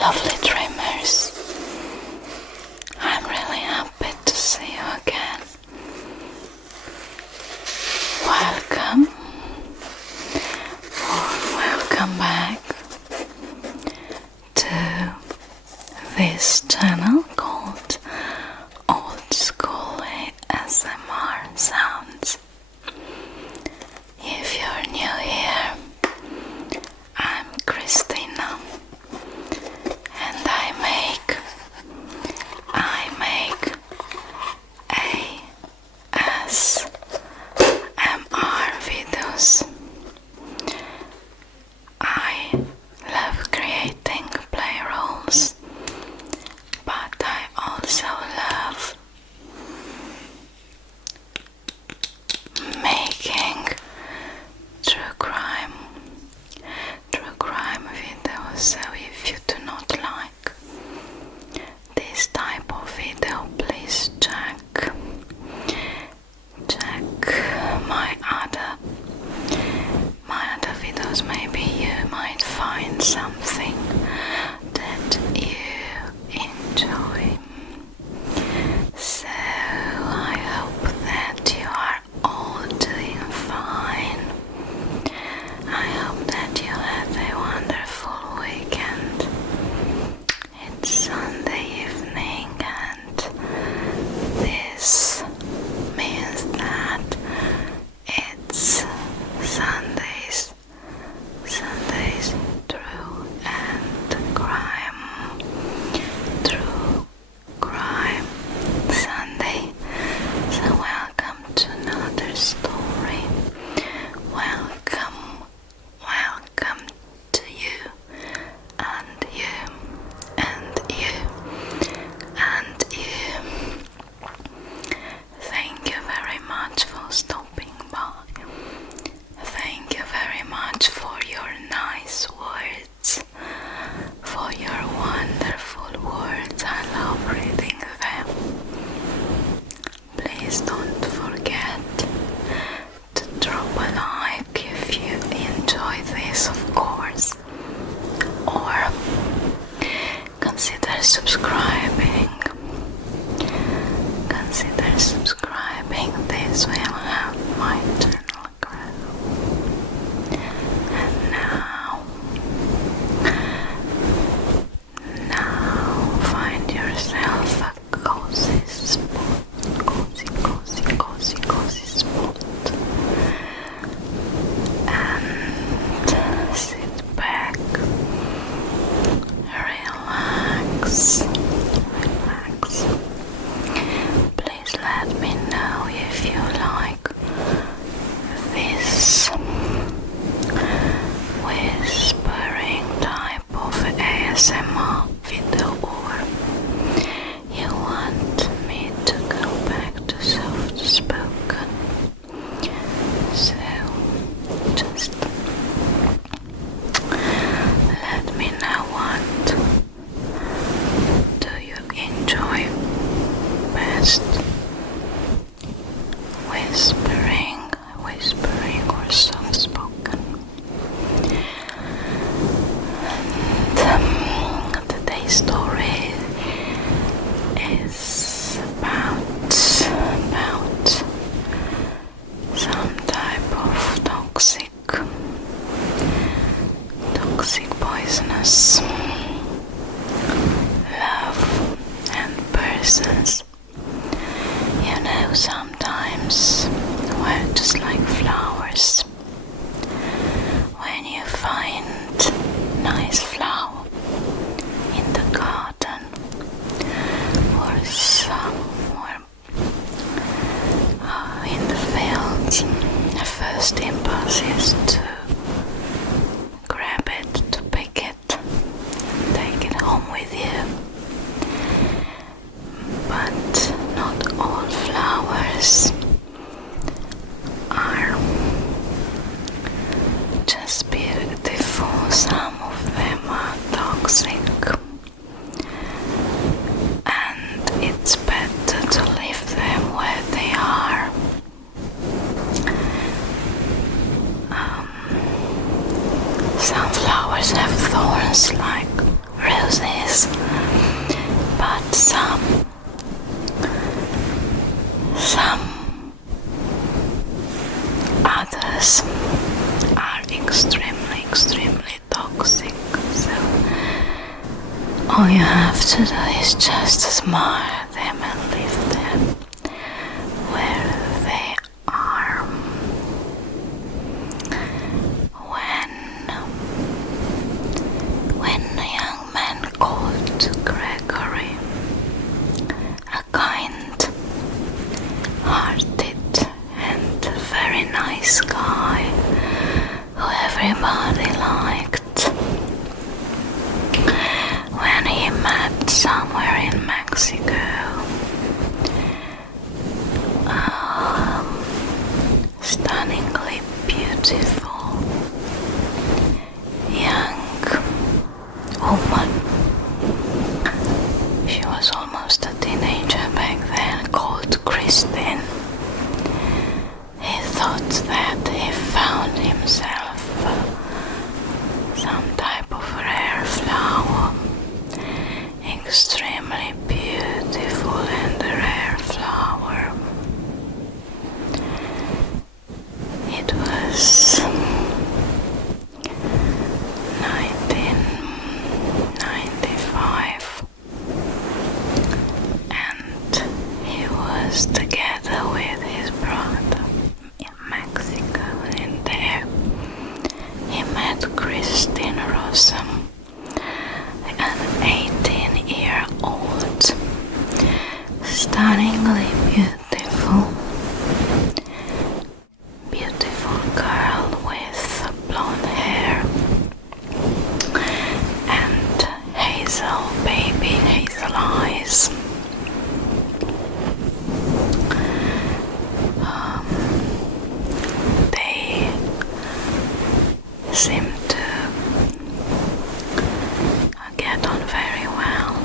lovely dreamers. I'm really happy to see you again. Welcome, or welcome back to this channel called Old School ASMR Sounds. If you're new here, I'm Kristin, and I make ASMR videos. I love creating play roles, but I also love making true crime videos. So if you do not like this type of video, please check my other videos. Maybe you might find something that you enjoy. So I hope that you are all doing fine. I hope that you had a wonderful weekend. It's Sunday evening, and this means that it's Sundays True Crime Sunday. So welcome to another story. Welcome to you, and you, and you, and you. Thank you very much for stopping by. Thank you very much for your nice words, for your wonderful words. I love reading them. Please don't forget to drop a like if you enjoy this, of course, or consider subscribing. This will help my channel grow. And now find yourself a cozy spot, cozy spot, and sit back, relax. Please let me know if you like this whispering type of ASMR video, or you want me to go back to soft spoken. So just let me know what do you enjoy best, whispering or soft spoken. And today's story is about some type of toxic poisonous love and persons. You know, sometimes we're just like flowers. When you find nice flower in the garden or somewhere in the fields, the first impulse is to grab it, to pick it, take it home with you. But not all flowers are just beautiful. Some of them are toxic, and it's better to leave them where they are. Some flowers have thorns like roses, but some others are extremely toxic. So all you have to do is just smile them and leave them where they are. When a young man called Gregory, a kind-hearted and very nice guy who everybody liked, when he met somewhere in Mexico stunningly beautiful young woman. She was almost a teenager back then, called Kristin. He thought that he found himself some type of rare flower, extremely beautiful and rare flower. It was 1995, and he was together with his brother in Mexico, and there he met Kristin Rossum, an 18-year-old, stunningly beautiful girl with blonde hair and hazel eyes. They seemed to get on very well,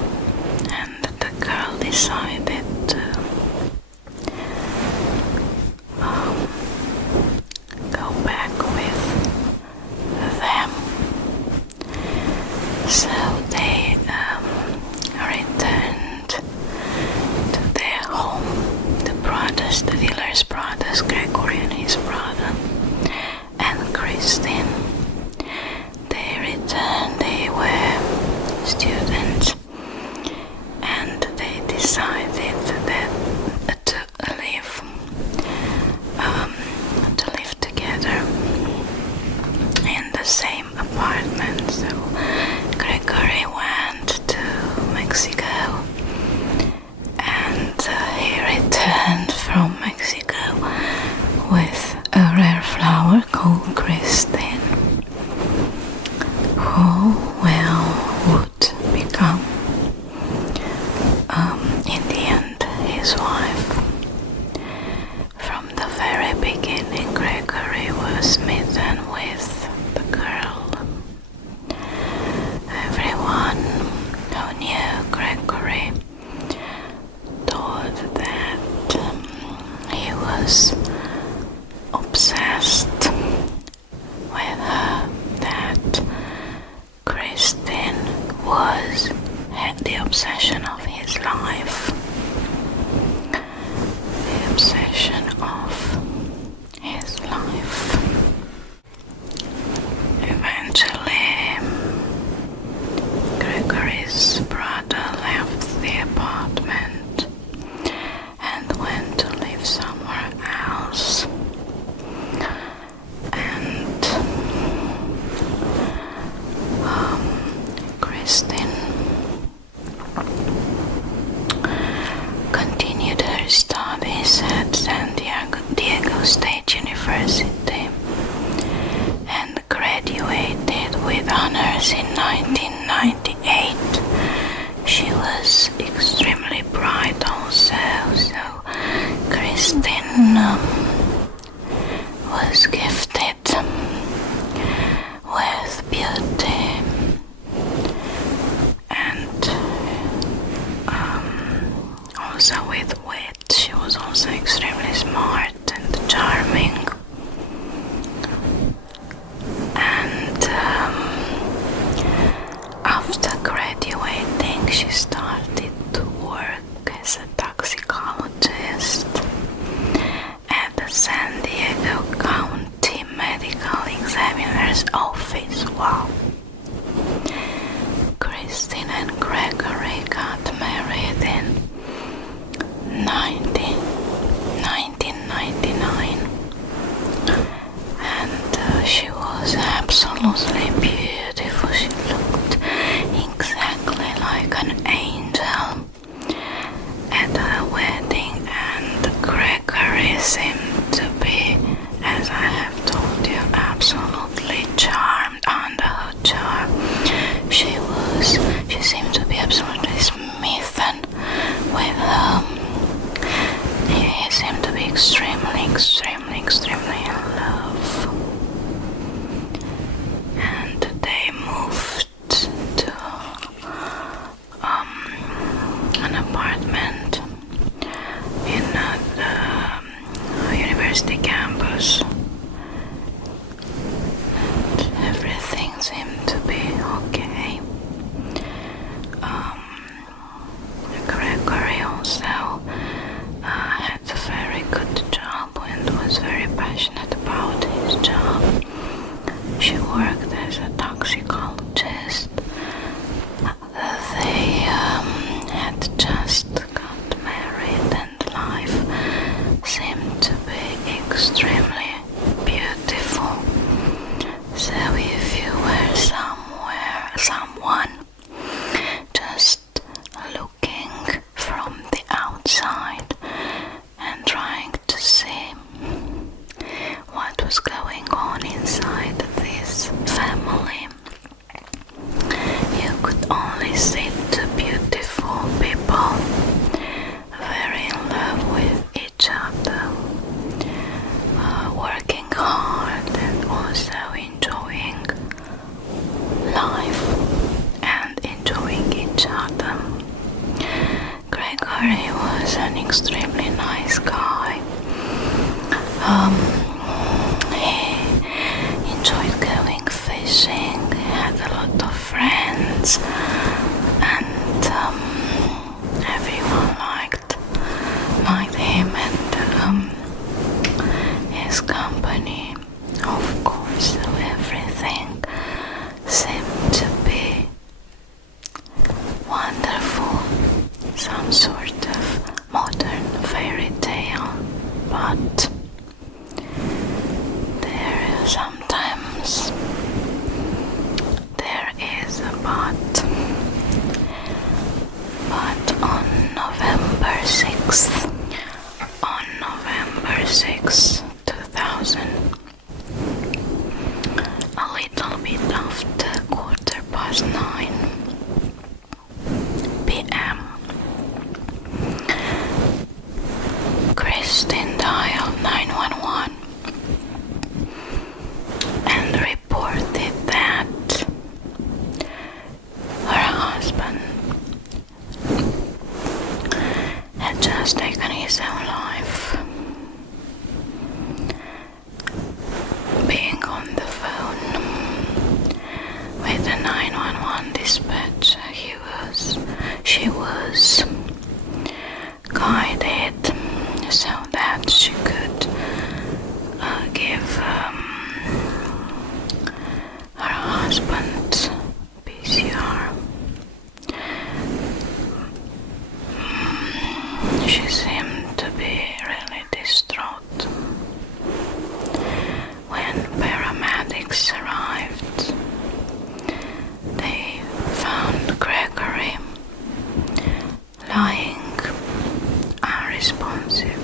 and the girl decided to go back with them. So they returned to their home, the Villar's brothers, Gregory and his brother, and Kristin. They returned, they were students, and they decided that to live together in the same apartment. So Gregory went to Mexico, and he returned from Mexico with a rare flower called Kristin, who would become in the end his wife. From the very beginning, Gregory was smitten with the girl. Everyone who knew Gregory thought that he was obsessed with her, that Kristin had the obsession of his life. The obsession of his life. Eventually, Gregory's brother left the apartment and went to live somewhere else. And Kristin continued her studies at San Diego State University and graduated with honors in 1998. She was extremely bright also, so Kristin was gifted with beauty and also with wit. She was also extremely smart and charming. And after graduating days. Wow. Kristin and Gregory got married in 1999, and she was absolutely beautiful. She looked exactly like an angel at her wedding, and Gregory seemed to be, as I have told you, absolutely charmed under her charm. She seemed to be absolutely smitten with her. He seemed to be extremely in love. And they moved to an apartment in the university campus. And everything seemed to be okay. Gregory also had a very good job and was very passionate about his job. She worked as a toxicologist. They had just got married, and life seemed to be extremely beautiful. So if you were someone just looking from the outside and trying to see what was going on inside this family, you could only see two beautiful people, very in love with each other, working hard and also enjoying life and enjoying each other. Gregory was an extremely nice guy. He enjoyed going fishing, he had a lot of friends, and everyone liked him and his company, of course. So everything seemed to be wonderful, some sort of modern fairy tale, but sometimes there is a but. But on November 6th, 2000, a little bit after 9:15 p.m., Kristin dialed 911 and reported that her husband had just taken his own life. Being on the phone with the 911 dispatcher, she was guided so that she could give her husband PCR. She seemed to be really distraught. When paramedics arrived, they found Gregory lying unresponsive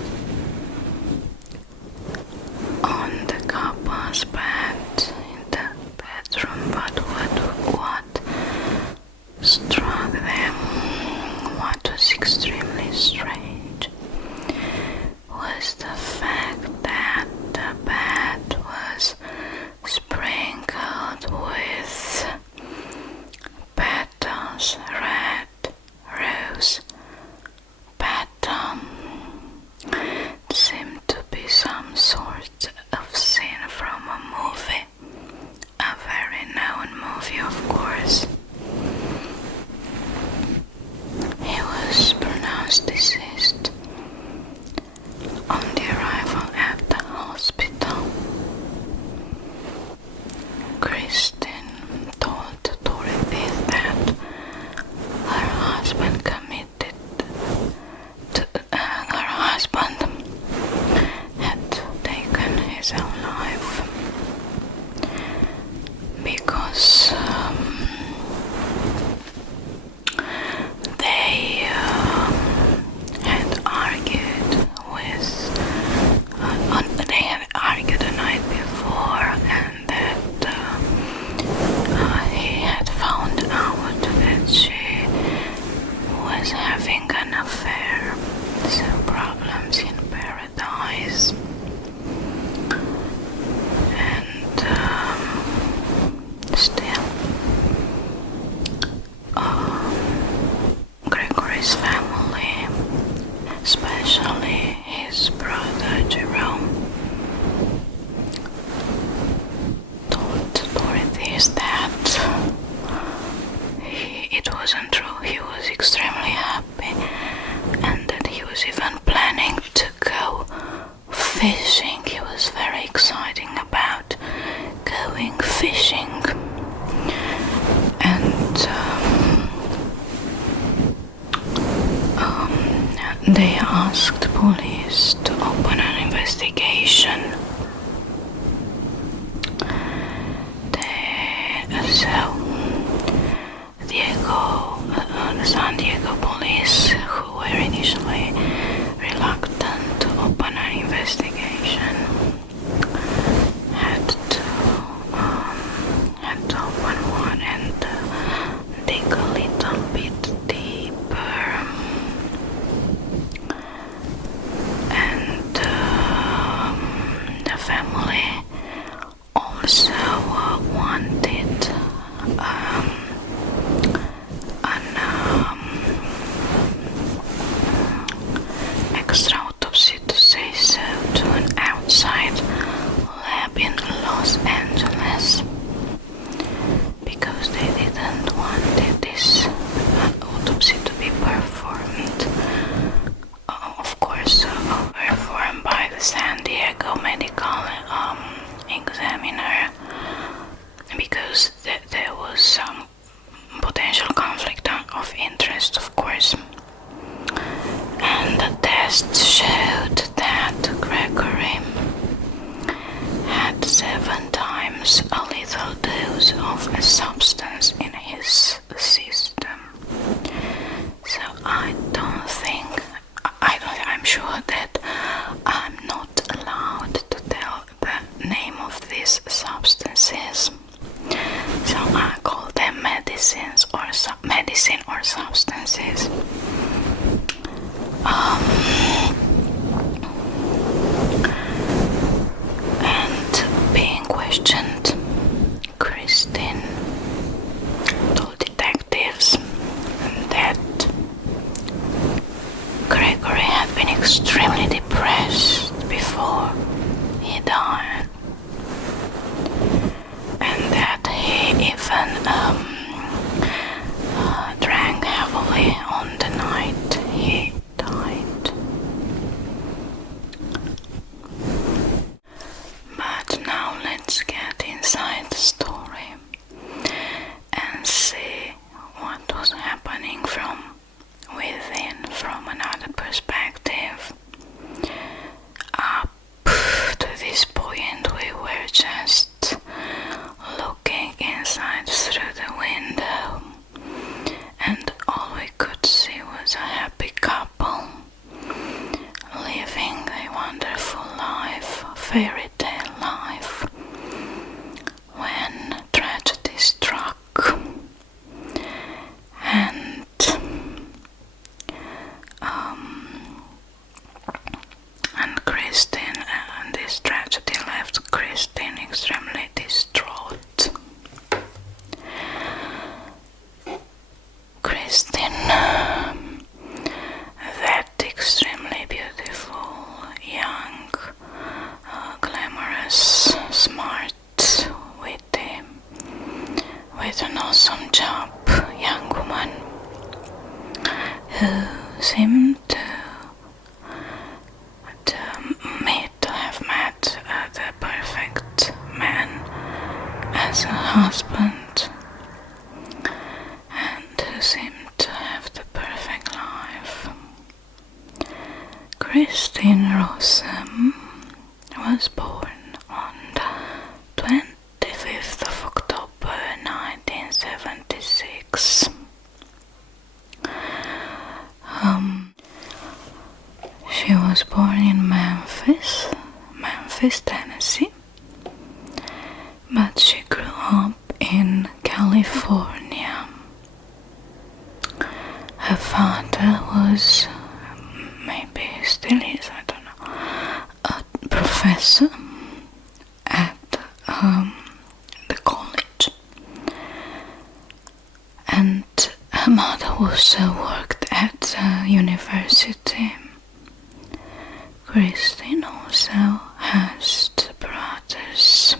they asked police to open an investigation. The San Diego police, who were initially reluctant to open an investigation, had to open one and dig a little bit deeper. And the family also wanted extra autopsy, to say so, to an outside lab in Los Angeles, because they didn't want this autopsy to be performed, of course, performed by the San Diego medical examiner, because there was some potential conflict of interest, of course. And the test showed that Gregory had 7 times a lethal dose of a substance in his system. So I'm sure that I'm not allowed to tell the name of these substances. So I call them medicine or substances. And being questioned, Kristin told detectives that Gregory had been extremely depressed before he died, and that he even drank heavily on the night he died. But now let's get inside the story and see what was happening from within, from another perspective. Up to this point we were just looking inside through the window, and all we could see was a happy couple living a wonderful life, a fairy tale life, when tragedy struck. And Kristin, and this tragedy left Kristin extremely distraught. Kristin, that extremely beautiful, young, glamorous, smart, witty, with an awesome job young woman, who seemed to have met the perfect man as a husband, and who seemed to have the perfect life. Kristin Rossum was born on the 25th of October 1976. She was born in Memphis, Tennessee, but she grew up in California. Her father was, maybe still is, I don't know, a professor at the college, and her mother also worked at the university. Kristin also has 2 brothers.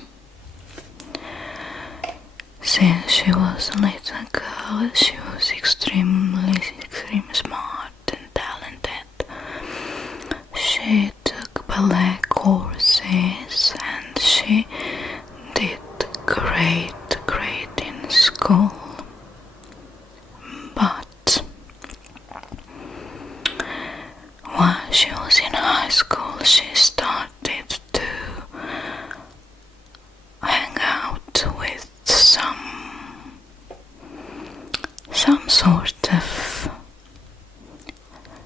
Since she was a little girl, she was extremely smart and talented. She took ballet courses and she did great in school. But some sort of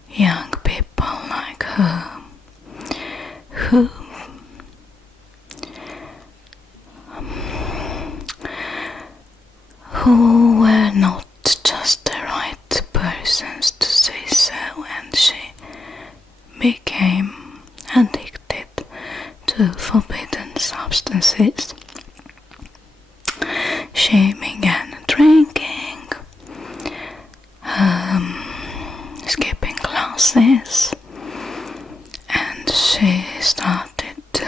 young people like her who were not just the right persons to say so, and she became addicted to forbidden substances. She began drinking, skipping classes, and she started to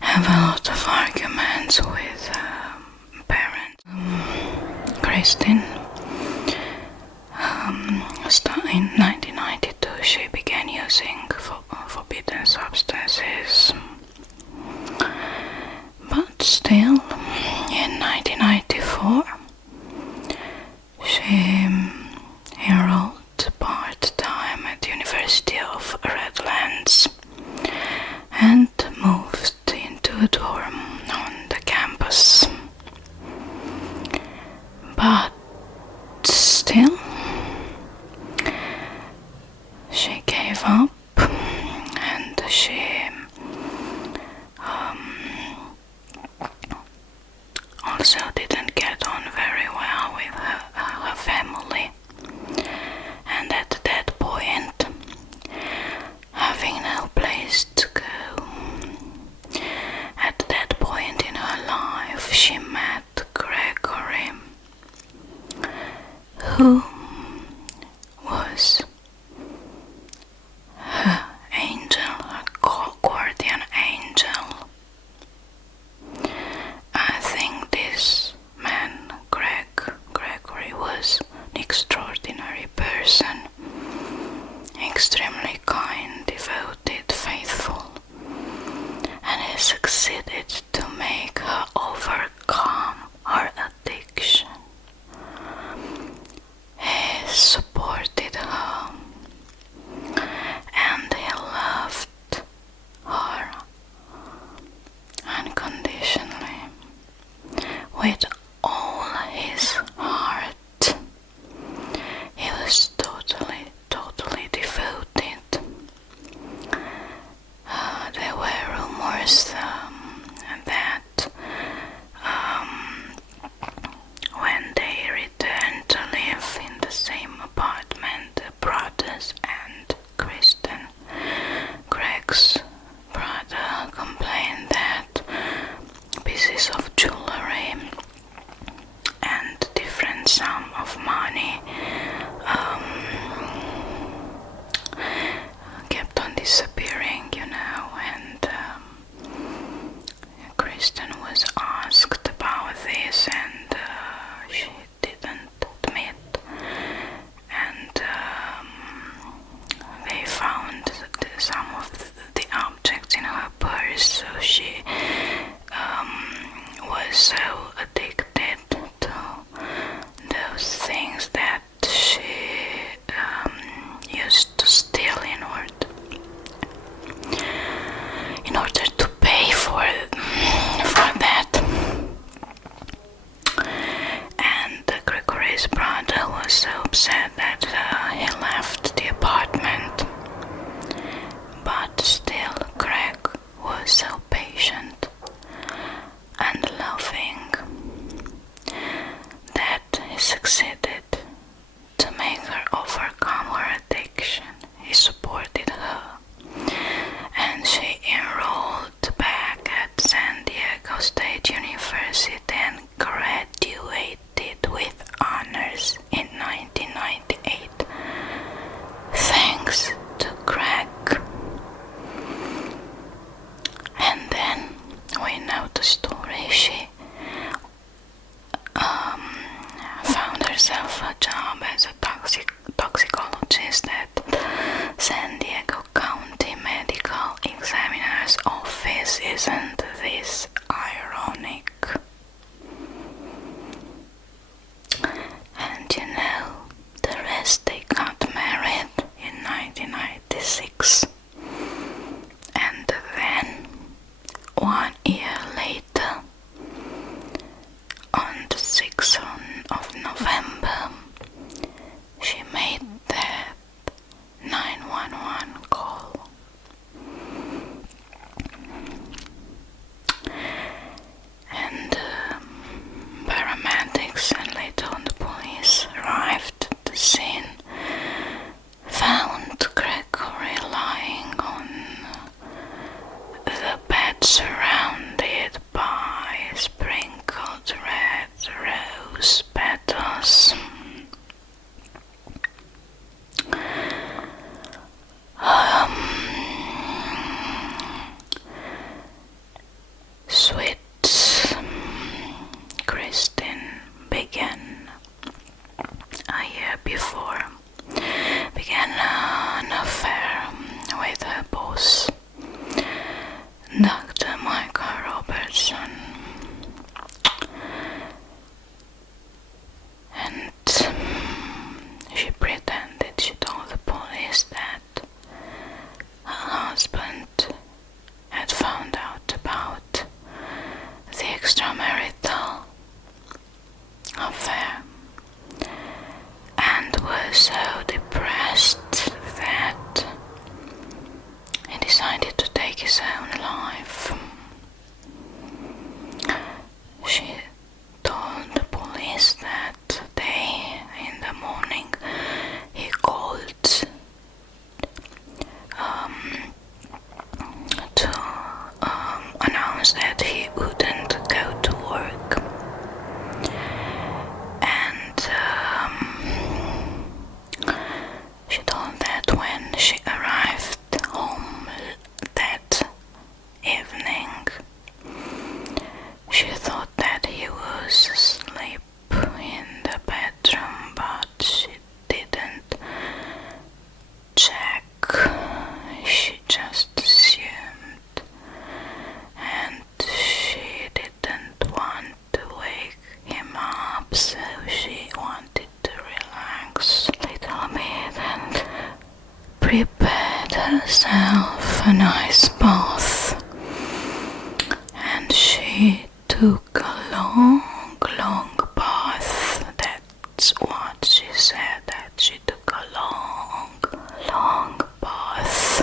have a lot of arguments with parents. Kristin, in 1992 she began using forbidden substances, but still in 1994 she enrolled part-time at the University of Redlands and moved into a dorm on the campus. But still, she gave up, and she also didn't get on very well with her family. And at that point, having no place to go, at that point in her life, she met Gregory, who was her angel, her guardian angel. I think this man, Gregory, was an extraordinary person, extremely kind, devoted, faithful, and he succeeded to make her overcome her addiction. He supported her, and he loved her unconditionally, with all his heart. He was totally devoted. There were rumors that when they returned to live in the same apartment, the brothers and Kristin, Greg's brother, complained that pieces of jewelry took a long, long bath. That's what she said, that she took a long, long bath.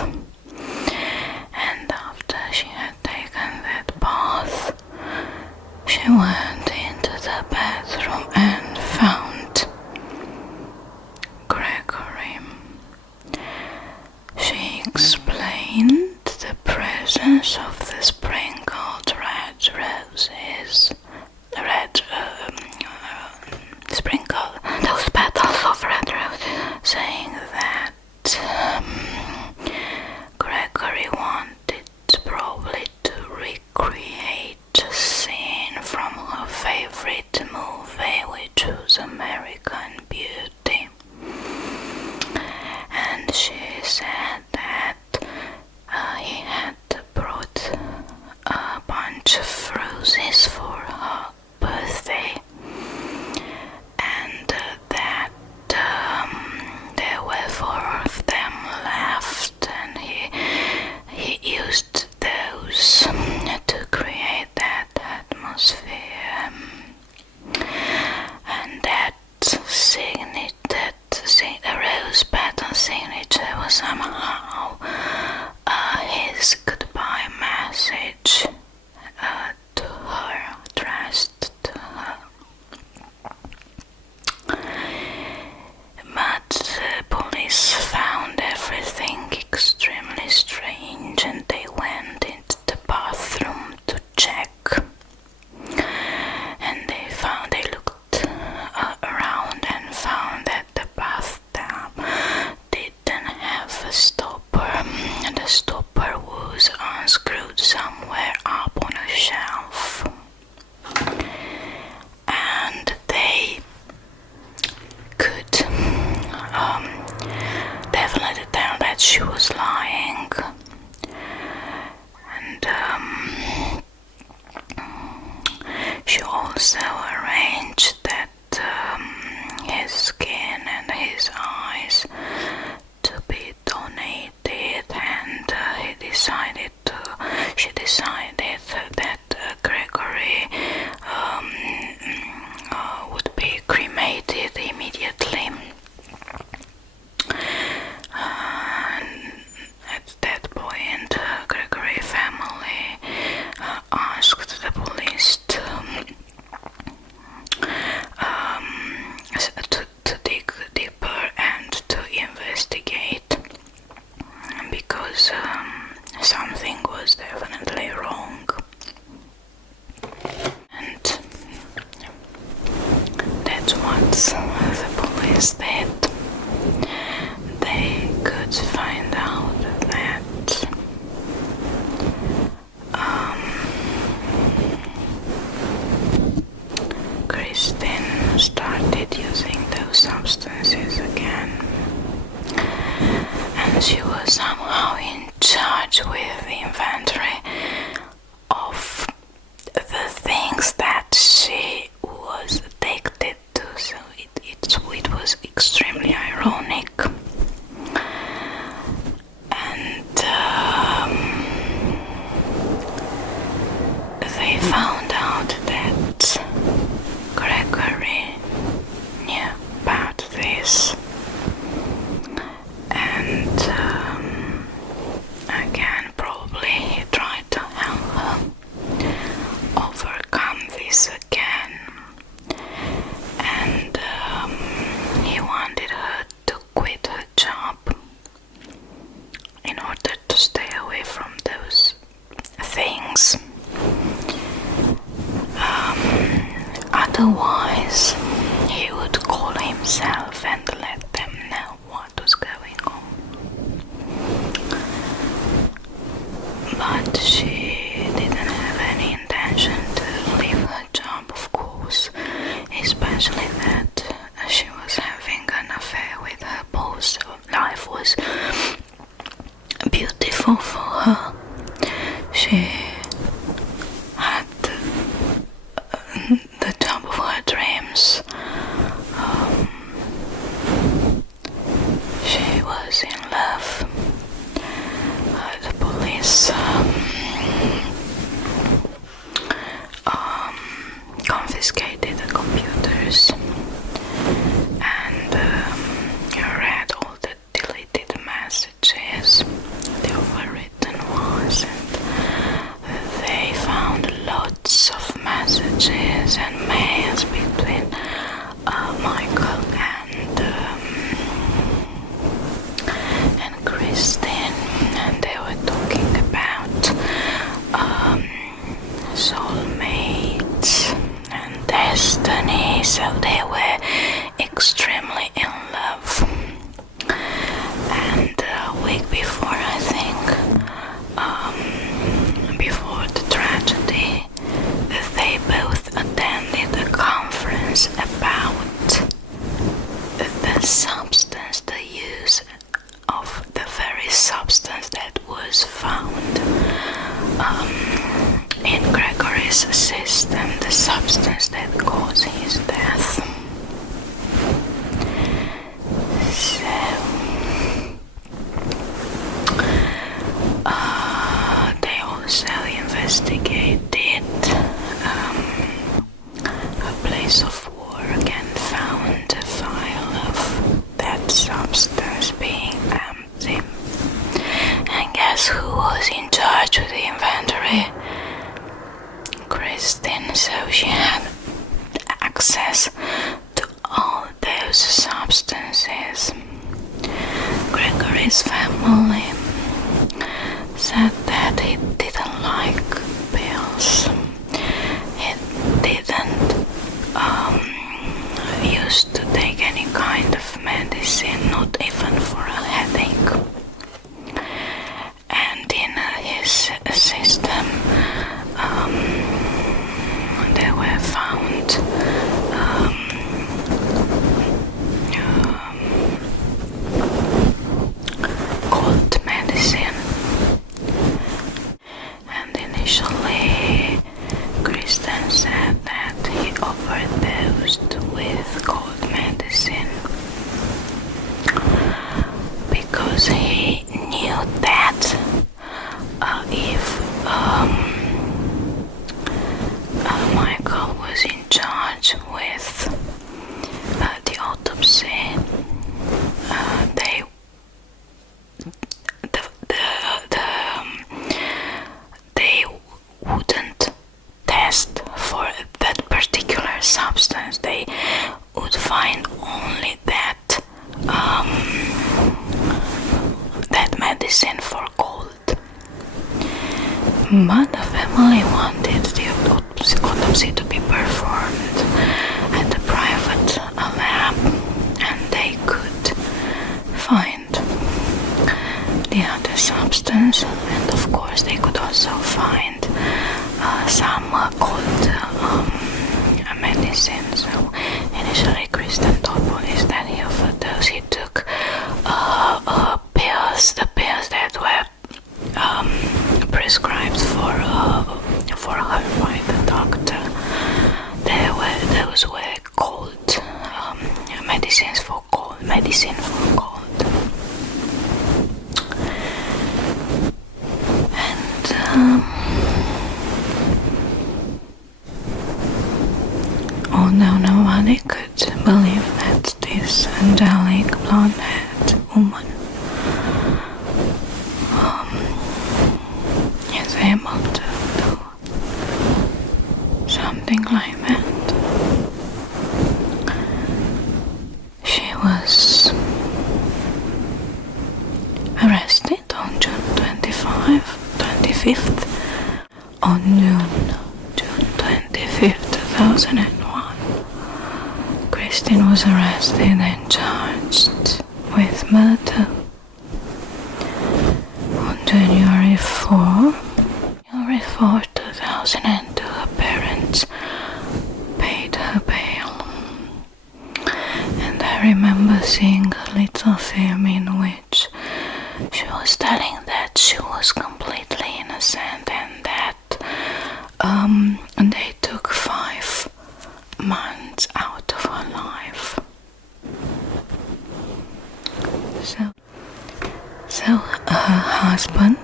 And after she had taken that bath, she went into the bedroom and found Gregory. She explained the presence of the sprinkled red roses, sprinkle those petals of red roses, saying that Gregory wanted probably to recreate a scene from her favorite movie, which was American Beauty. And she said that he had brought a bunch of roses for her birthday, and that there were 4 of them left, and he used those to create that atmosphere, and that rose petal signature was somehow his goodbye message to her, addressed to her. But the police found everything extremely strange, and they went into the bathroom to check. And they looked around and found that the bathtub didn't have a stopper. The stopper was unscrewed somewhere up on a shelf. And they could definitely tell that she was lying. And she also arranged that his skin and his eyes to be donated, and she decided that Gregory would be cremated immediately. At that point, Gregory family asked the police to dig deeper and to investigate, because something was definitely wrong. And that's what the police did. They could find out that Kristin started using those substances again, and she was somehow in charge with the inventory of the things that she was addicted to, so it was extremely ironic. And they found out that Gregory knew about this, and again probably he tried to help her overcome this again, and he wanted her to quit her job in order to stay away from those things. Otherwise, he would call himself and let them know what was going on. But she didn't have any intention to leave her job, of course, especially that she was having an affair with her boss. Life was beautiful for her. She had the job of her dreams, confiscated the computers and read all the deleted messages, the overwritten ones, and they found lots of messages and mails between Michael and Kristin, and they were talking about soulmates and destiny, so they were extremely in love. And a week before, I think, before the tragedy, they both attended a conference about the substance, the use of the very substance that was found in Gregory's system, the substance that caused his death. So they also investigated a place of work and found a file of that substance being empty. And guess who was in charge of the inventory? Kristin. So she had access to all those substances. Gregory's family said that he didn't like pills. He didn't used to take any kind of medicine, not even for a headache. And in his system they were found cold medicine. And initially Kristin said that he overdosed with cold medicine because he knew that if Michael was in charge with the autopsy, they wouldn't test for that particular substance. They would find only that medicine for cold. But the family wanted the autopsy to be performed at a private lab, and they could find the other substance, and of course they could also find some cold medicine. So initially Kristin told police that he overdosed. He took the pills that were prescribed for her by the doctor. Those were cold medicine for cold. And although nobody could believe that this angelic blonde-haired woman is able to do something like that, she was arrested on June 25th, on June 25th, 2001. Kristin was arrested and charged with murder. On January 4, 2002, her parents paid her bail. And I remember seeing a little film in which she was telling that she was completely innocent and that they took 5 months out of her life. So her husband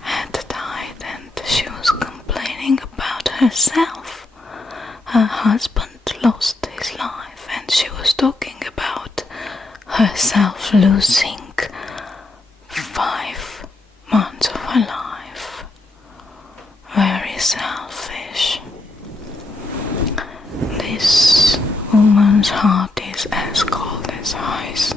had died and she was complaining about herself. her husband lost his life, and she was talking about herself losing 5 months of her life. Very selfish. This woman's heart is as cold as ice.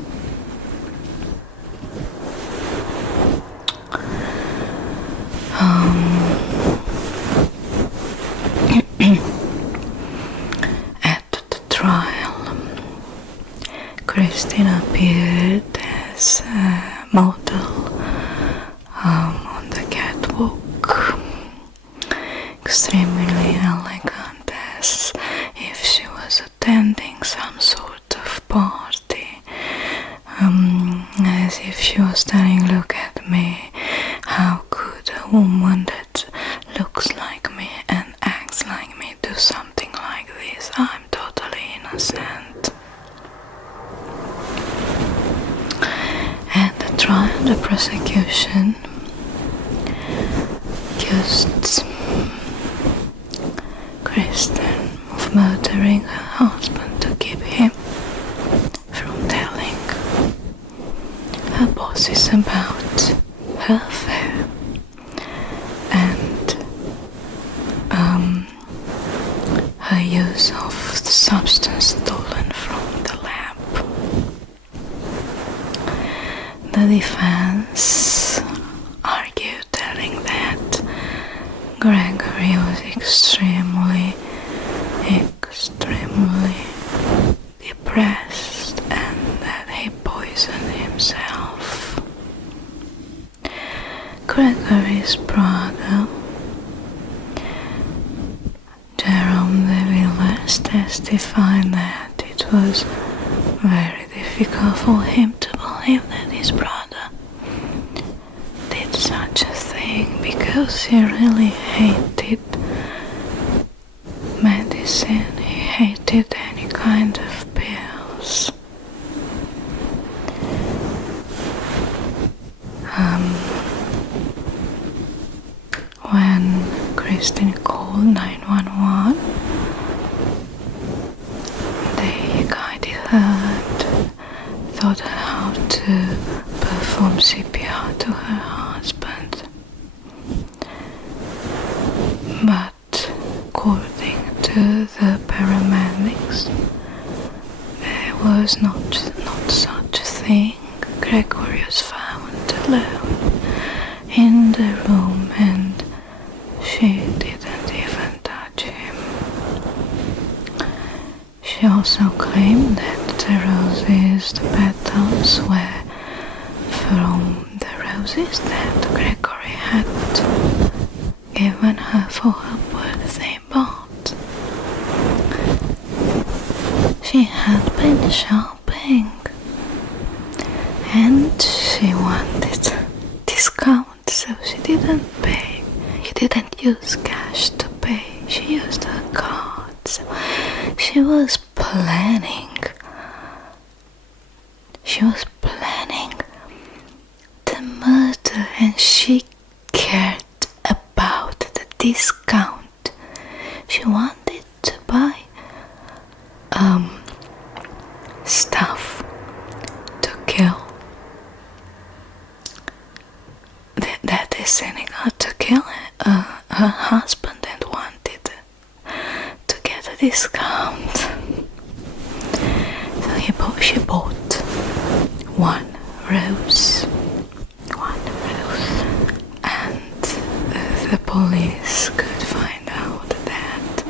At the trial, Kristin appeared as a model on the catwalk, extremely elegant, as if she was attending some sort of party, as if she was telling, "Look at me, how could a woman that looks like me and acts like me do something like this? I'm totally innocent." At the trial, the prosecution accused Kristin of murdering her husband to keep him from telling her bosses about her affair, and her use of the substance stolen from the lab. The defense argued, telling that Gregory was extremely depressed and that he poisoned himself. Gregory's brother, testified that it was very difficult for him to believe that his brother did such a thing, because he really hated medicine. He hated any kind of pills. When Kristin called 911, they guided her and taught her how to perform CPR to her husband. But according to the paramedics, there was not such a thing. Gregory was found alone in the room, and she didn't even touch him. She also claimed that the roses, the petals, were from the roses that Gregory had given her for her birthday, but she had been shopping and she wanted discount, so she didn't pay. She didn't use cash to pay, she used her card. So she was planning the murder, and she cared about the discount. She wanted to buy stuff to kill. That is cynical, to kill her husband, and wanted to get a discount. So she bought one rose, and the police could find out that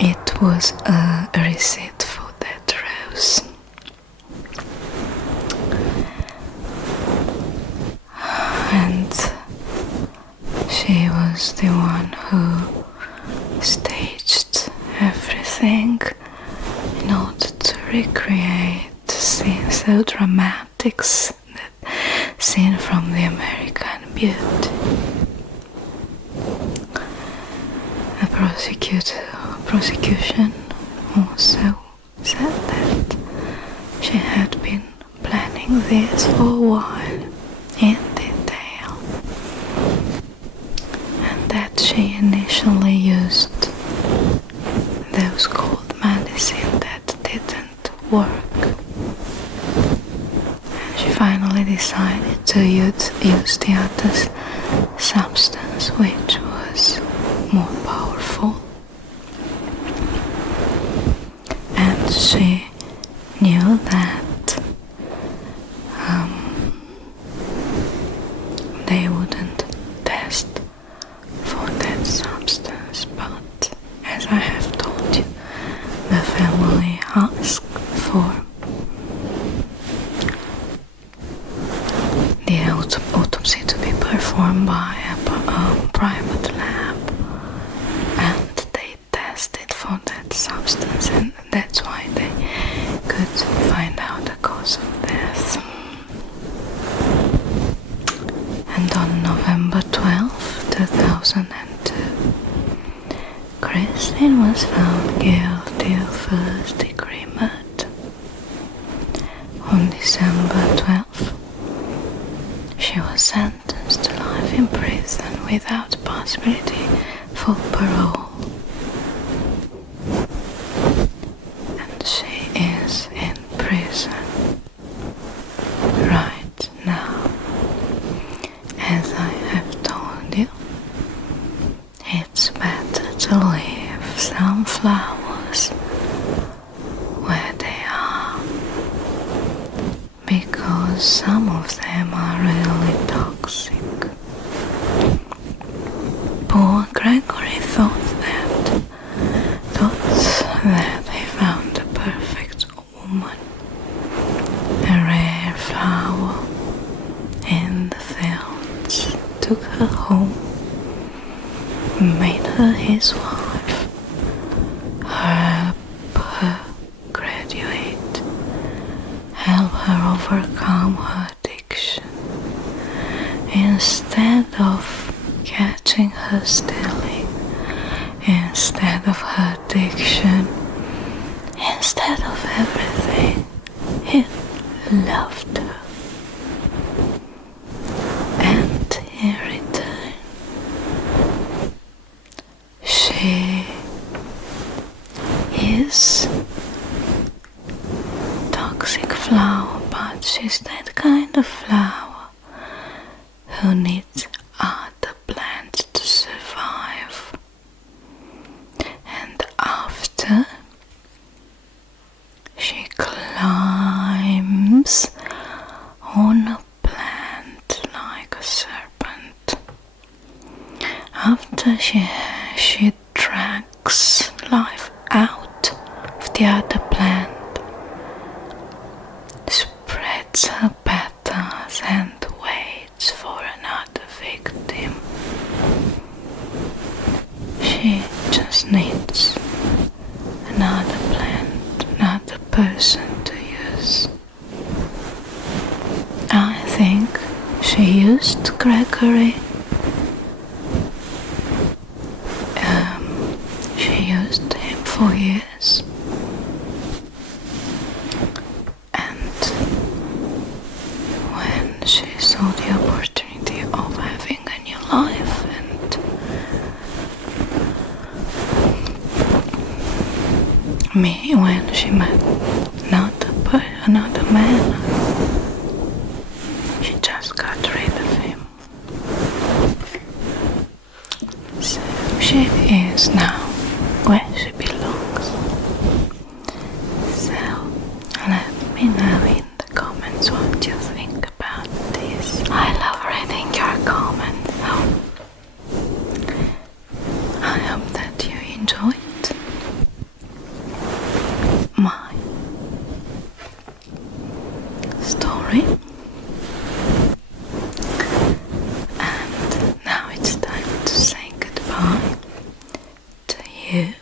it was a receipt for that rose. And she was the one who staged everything in order to recreate the scene, so dramatic, that scene from the American Beauty. The prosecution also said that she had been planning this for a while in detail, and that she initially used those cold medicine that didn't work. And she finally decided to use the other substance, which was more powerful. And she knew that they wouldn't test for that substance, but as I have told you, the family asked for the autopsy to be performed by a private lab, and they tested for that substance, and that's why they could find out the cause of death. And on November 12, 2002, Kristin was found guilty of first-degree murder. On December 12th, she was sentenced to life in prison without possibility for parole. And she is in prison right now. As I have told you, it's better to leave some flowers where they are, because some of them are really toxic. Poor Gregory thought that he found the perfect woman, a rare flower in the fields, took her home, made her his wife, help her graduate, help her overcome her addiction. Instead of catching her stealing, instead of her addiction, instead of everything, he loved her. And in return, she is toxic flower, but she's that kind of flower who needs other plants to survive. And after she climbs on a plant like a serpent, after she drags life out of the other plant, spreads her petals and waits for another victim. She just needs another plant, another person to use. I think she used Gregory. She used him for years. And when she saw the opportunity of having a new life, and when she met another man, she just got rid of him. So she is now where she belongs. So let me know in the comments what you think about this. I love reading your comments, so I hope that you enjoyed my story. And now it's time to say goodbye to you.